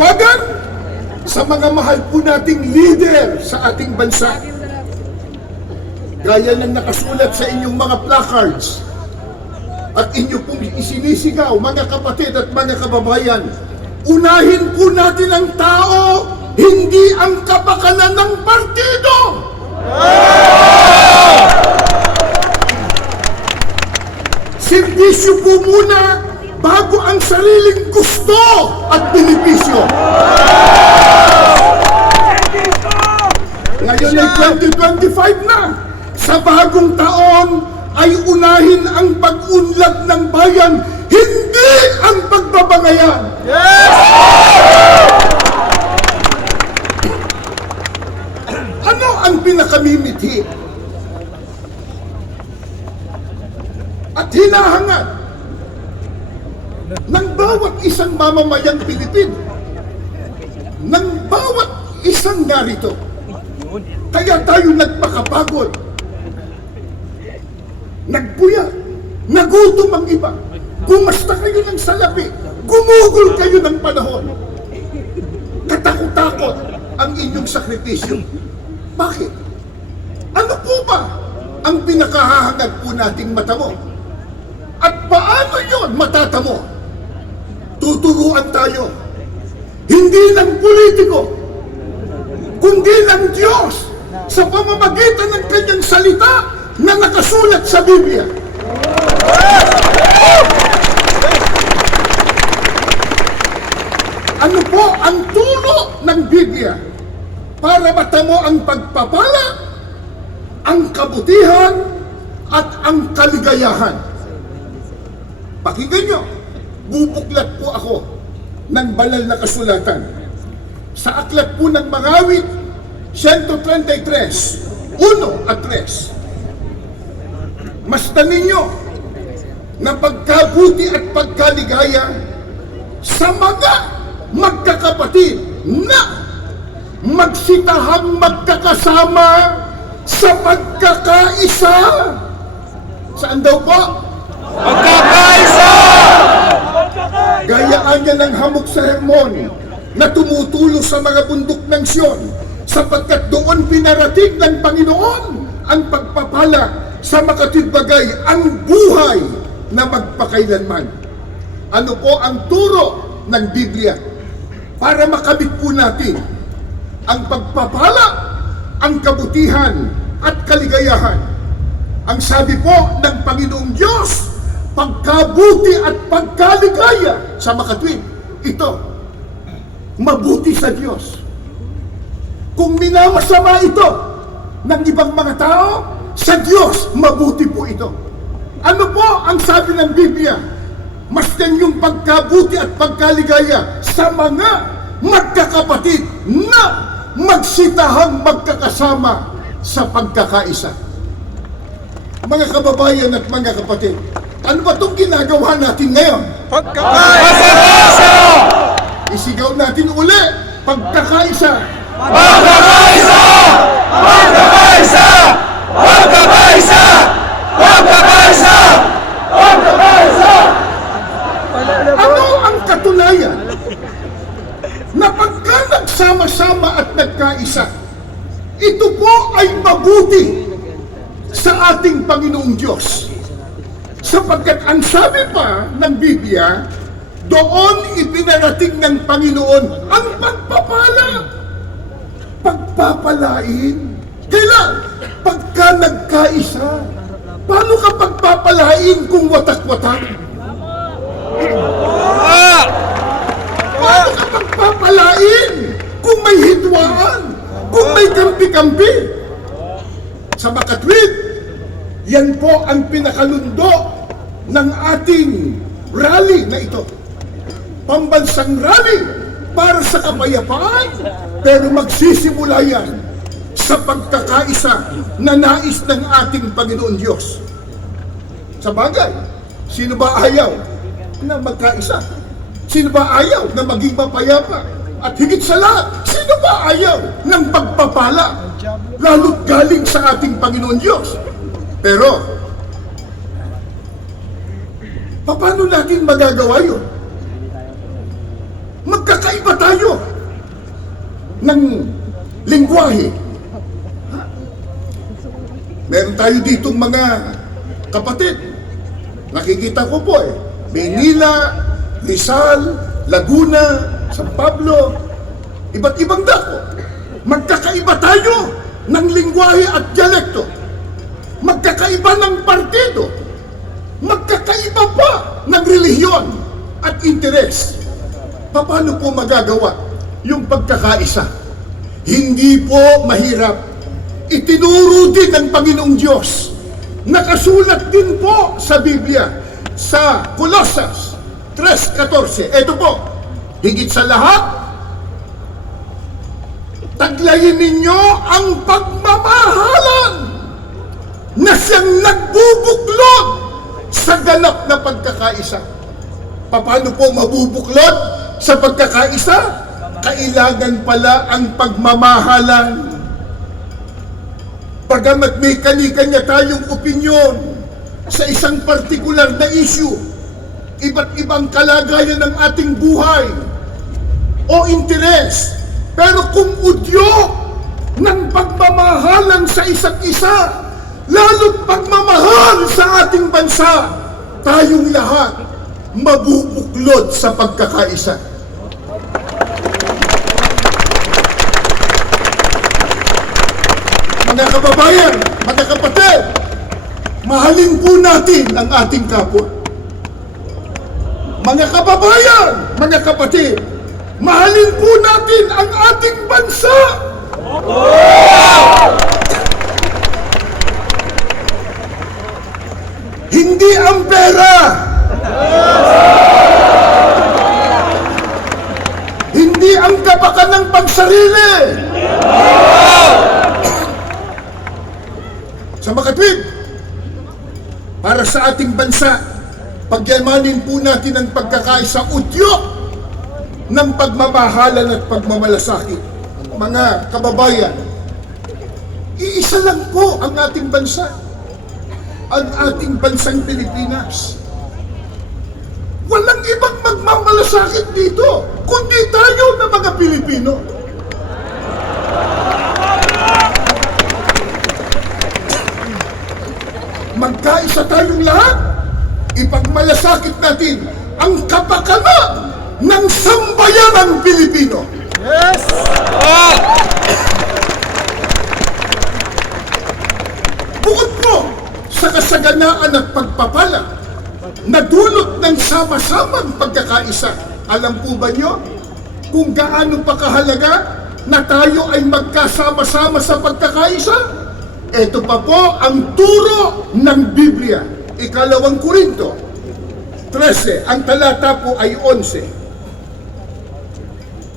panawagan sa mga mahal po nating leader sa ating bansa. Gaya ng nakasulat sa inyong mga placards at inyo pong isinisigaw, mga kapatid at mga kababayan, unahin po natin ang tao, hindi ang kapakanan ng partido. Serbisyo po muna bago ang sariling gusto at benepisyo. Ngayon ay 2025 na. Sa bagong taon ay unahin ang pag-unlad ng bayan, hindi ang pagbabangayan. Ano ang pinakamimithi at hinahangad ng bawat isang mamamayang Pilipino, ng bawat isang narito? Kaya tayo nagpakapagod, nagbuya, nagutom ang iba, gumasta kayo ng salapi, gumugol kayo ng panahon, katakot-takot ang inyong sakripisyo. Bakit? Ano po ba ang pinakahahangad po nating matamo? At paano yon matatamo? Tuturuan tayo, hindi ng politiko, kundi ng Diyos sa pamamagitan ng kanyang salita na nakasulat sa Biblia. Ano po ang turo ng Biblia para matamo ang pagpapala, ang kabutihan, at ang kaligayahan? Pakinggan nyo, bubuklat po ako ng banal na kasulatan. Sa aklat po ng Mangawit, 133, 1 at 3. Masdan ninyo na pagkabuti at pagkaligaya sa mga magkakapatid na magsitahang magkakasama sa pagkakaisa. Saan daw po? Magkakaisa! Gayaan niya ng hamog sa Hermon na tumutulo sa mga bundok ng Sion, sapagkat doon pinarating ng Panginoon ang pagpapala sa makatibagay, ang buhay na magpakailanman. Ano po ang turo ng Biblia para makamit po natin ang pagpapala, ang kabutihan at kaligayahan? Ang sabi po ng Panginoong Diyos, pagkabuti at pagkaligaya sa makatwid, ito, mabuti sa Diyos. Kung minamasama ito ng ibang mga tao, sa Diyos, mabuti po ito. Ano po ang sabi ng Biblia? Masdan yung pagkabuti at pagkaligaya sa mga magkakapatid na magsitahang magkakasama sa pagkakaisa. Mga kababayan at mga kapatid, ano ba itong ginagawa natin ngayon? Pagkakaisa! Isigaw natin uli, pagkakaisa! Pagkakaisa! Pagkakaisa! Pagkakaisa! Pagkakaisa! Pagkakaisa! Ano ang katunayan na pagka nagsama-sama at nagkaisa, ito po ay mabuti sa ating Panginoong Diyos? Sapagkat ang sabi pa ng Biblia, doon ipinarating ng Panginoon ang pagpapala. Pagpapalain? Kailan? Pagka nagkaisa. Paano ka pagpapalain kung watak-watak? Paano ka pagpapalain kung may hidwaan? Kung may kampi-kampi? Sa makatwid, yan po ang pinakalundo ng ating rally na ito. Pambansang rally para sa kapayapaan, pero magsisimula yan sa pagkakaisa na nais ng ating Panginoon Diyos. Sa bagay, sino ba ayaw na magkaisa? Sino ba ayaw na maging mapayapa? At higit sa lahat, sino ba ayaw ng pagpapala? Lalo't galing sa ating Panginoon Diyos. Pero, paano natin magagawa yun? Magkakaiba tayo ng lingwahe. Meron tayo ditong mga kapatid. Nakikita ko po Maynila, Rizal, Laguna, San Pablo, iba't ibang dako. Magkakaiba tayo ng lingwahe at dialekto. Magkakaiba ng partido. Magkakaiba pa ng relihiyon at interes. Paano po magagawa yung pagkakaisa? Hindi po mahirap. Itinuro din ng Panginoong Diyos. Nakasulat din po sa Biblia, sa Colosas 3:14. Ito po, higit sa lahat, taglayin ninyo ang pagmamahalan na siyang nagbubuklod sa ganap na pagkakaisa. Paano po mabubuklod sa pagkakaisa? Kailangan pala ang pagmamahalan. Pagamat may kanya-kanya tayong opinyon sa isang partikular na issue, iba't ibang kalagayan ng ating buhay o interes, pero kung udyok ng pagmamahalan sa isa't isa, lalo't pagmamahal sa ating bansa, tayong lahat mabubuklod sa pagkakaisa. Mga kababayan, mga kapatid, mahalin po natin ang ating kapwa. Mga kababayan, mga kapatid, mahalin po natin ang ating bansa. Hindi ang pera. Hindi ang kapakan ng pagsarili. Sa makatwid, para sa ating bansa, pagyamanin po natin ang pagkakaisa, udyok ng pagmamahalan at pagmamalasakit. Mga kababayan, iisa lang po ang ating bansa, ang ating bansang Pilipinas. Walang ibang magmamalasakit dito, kundi tayo na mga Pilipino. Magkaisa tayong lahat, ipagmalasakit natin ang kapakanan ng sambayanang Pilipino. Yes! Bukod po sa kasaganaan at pagpapala na dulot ng sama-samang pagkakaisa, alam po ba nyo kung gaano pa kahalaga na tayo ay magkasama-sama sa pagkakaisa? Ito pa po ang turo ng Biblia. 2 Korinto 13, ang talata po ay 11.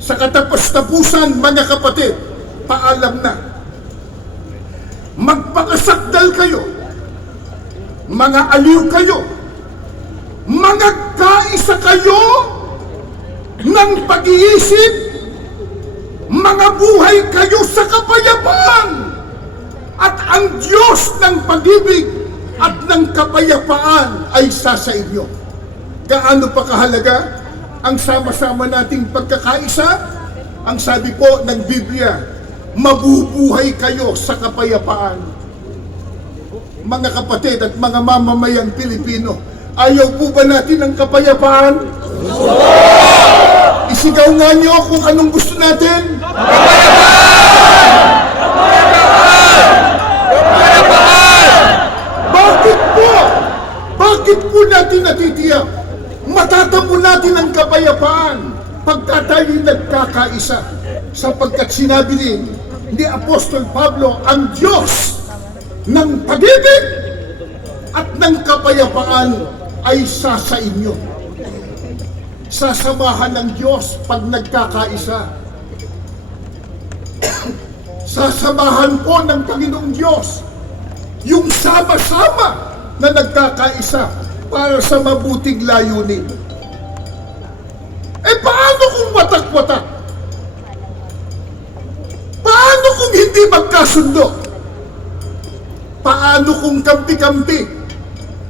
Sa katapos-tapusan, mga kapatid, paalam na. Magpakasakdal kayo, mga aliw kayo, mga kaisa kayo ng pag-iisip, mga buhay kayo sa kapayapaan. At ang Diyos ng pag-ibig at ng kapayapaan ay sa inyo. Gaano pa kahalaga ang sama-sama nating pagkakaisa? Ang sabi po ng Biblia, mabubuhay kayo sa kapayapaan. Mga kapatid at mga mamamayang Pilipino, ayaw po ba natin ng kapayapaan? Isigaw nga nyo kung anong gusto natin. Bakit po natin natitiyak? Matatamo natin ang kapayapaan pagka tayo'y nagkakaisa. Sapagkat sinabi ni Apostol Pablo, ang Diyos ng pag-ibig at ng kapayapaan ay sa inyo. Sasamahan ng Diyos pag nagkakaisa. Sasamahan po ng Panginoong Diyos yung sama-sama na nagkakaisa para sa mabuting layunin. Paano kung watak-watak? Paano kung hindi magkasundo? Paano kung kampi-kampi?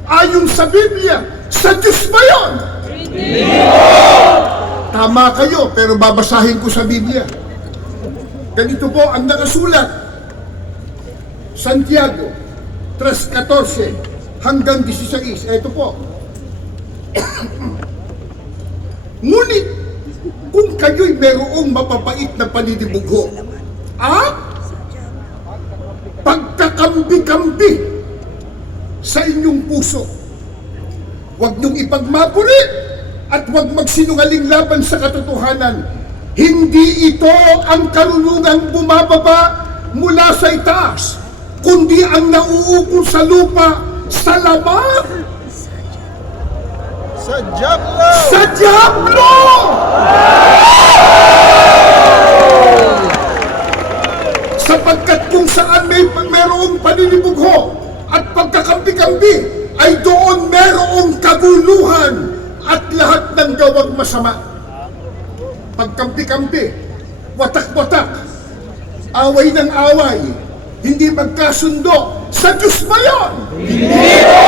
Ayon sa Biblia, sa Diyos ba yun? Hindi! Tama kayo, pero babasahin ko sa Biblia. Ganito po ang nakasulat. Santiago 3:14 hanggang 16. Ito po. Ngunit, kung kayo'y mayroong mapapait na paninibugho at pagkakambi-kambi sa inyong puso, huwag niyong ipagmapuri at huwag magsinungaling laban sa katotohanan. Hindi ito ang karunungang bumababa mula sa itaas, kundi ang nauukol sa lupa sa laman. Sa Diablo! Sa Diablo! Sapagkat kung saan mayroong paninibugho at pagkakampi-kampi, ay doon mayroong kaguluhan at lahat ng gawang masama. Pagkampi-kampi, watak-watak, away ng away, hindi magkasundo, sa Diyos ba yun? Hindi po!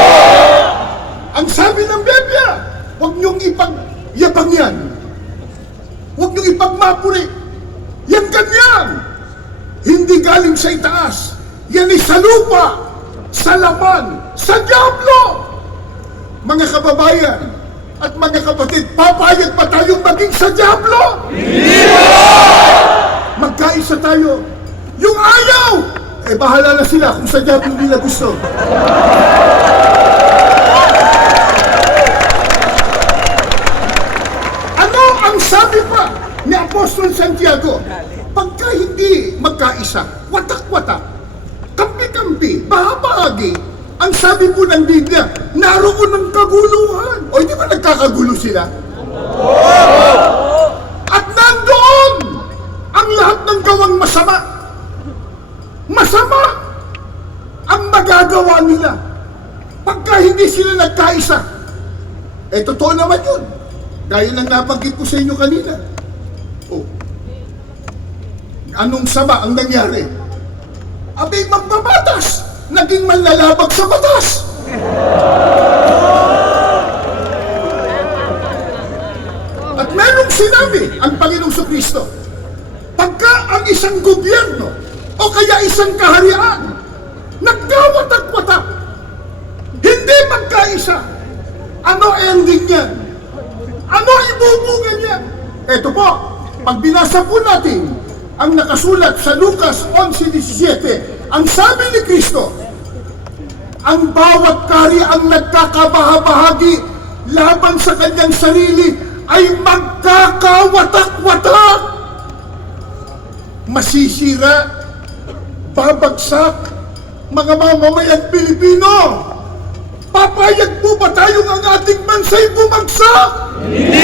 Ang sabi ng Biblia, huwag niyong ipagyabang yan. Huwag niyong ipagmapuri. Yan ganyan. Hindi galing sa itaas. Yan ay sa lupa, sa laman, sa Diablo. Mga kababayan at mga kapatid, papayag pa tayong maging sa Diablo? Hindi po! Magkaisa tayo. Yung ayaw, bahala na sila kung sa Diablo nila gusto. Ang sabi pa ni Apostol Santiago, pagka hindi magkaisa, watak-watak, kampi-kampi, bahagi, ang sabi po ng Biblia, naroon ng kaguluhan. O hindi ba nagkakagulo sila? At nandoon ang lahat ng gawang masama. Masama ang magagawa nila pagka hindi sila nagkaisa. Totoo naman yun. Gaya ng nabanggit ko sa inyo kanina. Oh. Anong sama ang nangyari? Abay, magbabatas! Naging manlalabag sa batas! At merong sinabi ang Panginoong Kristo, pagka ang isang gobyerno o kaya isang kaharian nagkawatak-watak, hindi magkaisa, ano ending niyan? Ano ibubungan niya? Ito po, pag binasa po natin ang nakasulat sa Lucas 11:17, ang sabi ni Kristo, ang bawat kahariang nagkakabahabahagi laban sa kanyang sarili ay magkakawatak-watak. Masisira, babagsak, mga mamamayang Pilipino. Papayag po ba tayong ang ating bansa'y bumagsak? Hindi!